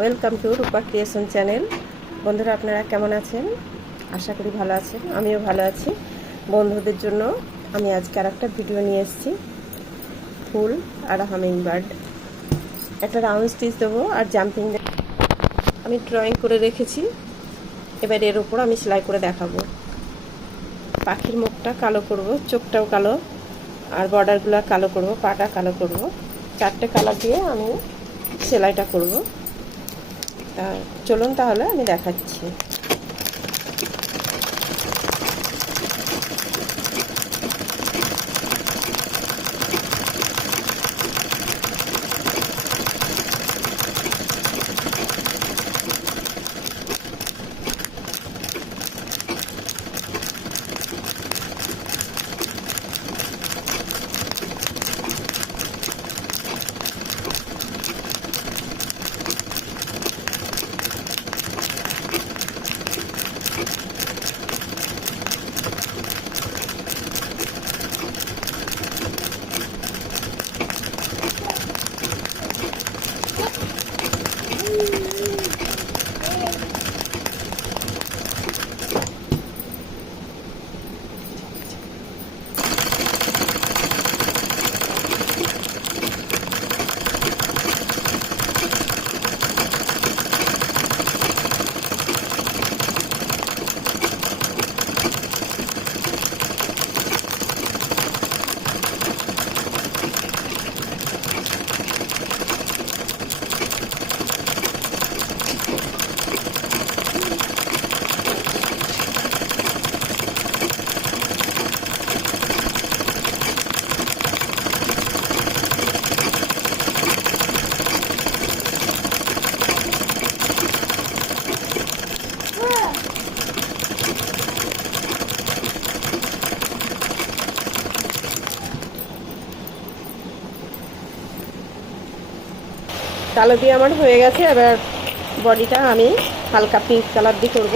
Welcome to Rupa creation channel. বন্ধুরা, আপনারা কেমন আছেন? আশা করি ভালো আছেন। আমিও ভালো আছি। বন্ধুদের জন্য আমি আজকে আর একটা ভিডিও নিয়ে এসেছি। ফুল আর হামিং বার্ড, একটা রাউন্ড স্টিচ দেবো আর জাম্পিং আমি ড্রয়িং করে রেখেছি। এবার এর উপর আমি সেলাই করে দেখাবো। পাখির মুখটা কালো করব, চোখটাও কালো, আর বর্ডারগুলো কালো করব, পাটা কালো করব। 4টে কালার দিয়ে আমি সেলাইটা করব। চলুন তাহলে আমি দেখাচ্ছি। কালো দিয়ে আমার হয়ে গেছে। এবার বডিটা আমি হালকা পিঙ্ক কালার দিয়ে করব।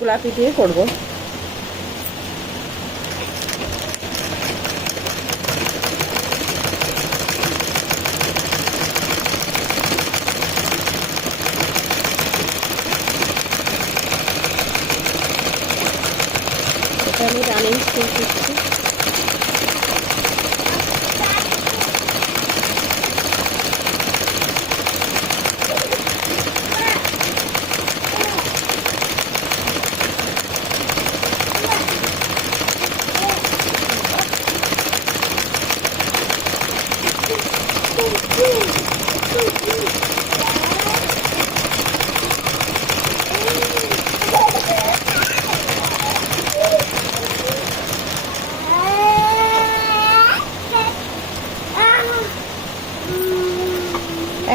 গোলাপি দিয়ে করব। এটা আমি রানিং স্টিচ দিচ্ছি।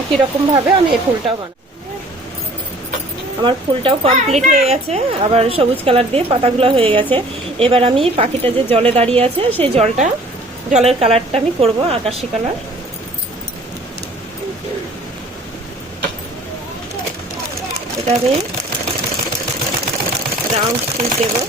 একই রকম ভাবে আমি এই ফুলটাও বানাবো। আমার ফুলটাও কমপ্লিট হয়ে গেছে, আবার সবুজ কালার দিয়ে পাতাগুলো হয়ে গেছে। এবার আমি পাখিটা যে জলে দাঁড়িয়ে আছে সেই জলের কালারটা আমি করব আকাশি কালার। এটা আমি রাউন্ড স্টিচ দেবো।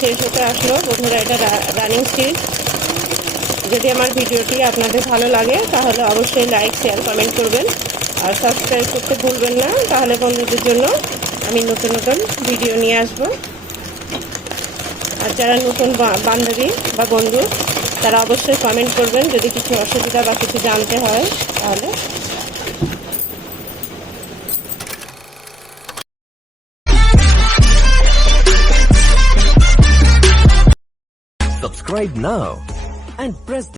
শেষ হতে আসলো বন্ধুরা, এটা রানিং স্টিচ। যদি আমার ভিডিওটি আপনাদের ভালো লাগে তাহলে অবশ্যই লাইক, শেয়ার, কমেন্ট করবেন আর সাবস্ক্রাইব করতে ভুলবেন না, তাহলে বন্ধুদের জন্য আমি নতুন নতুন ভিডিও নিয়ে আসব। আর যারা নতুন বান্ধবী বা বন্ধু তারা অবশ্যই কমেন্ট করবেন যদি কিছু অসুবিধা বা কিছু জানতে হয় তাহলে। Subscribe now and press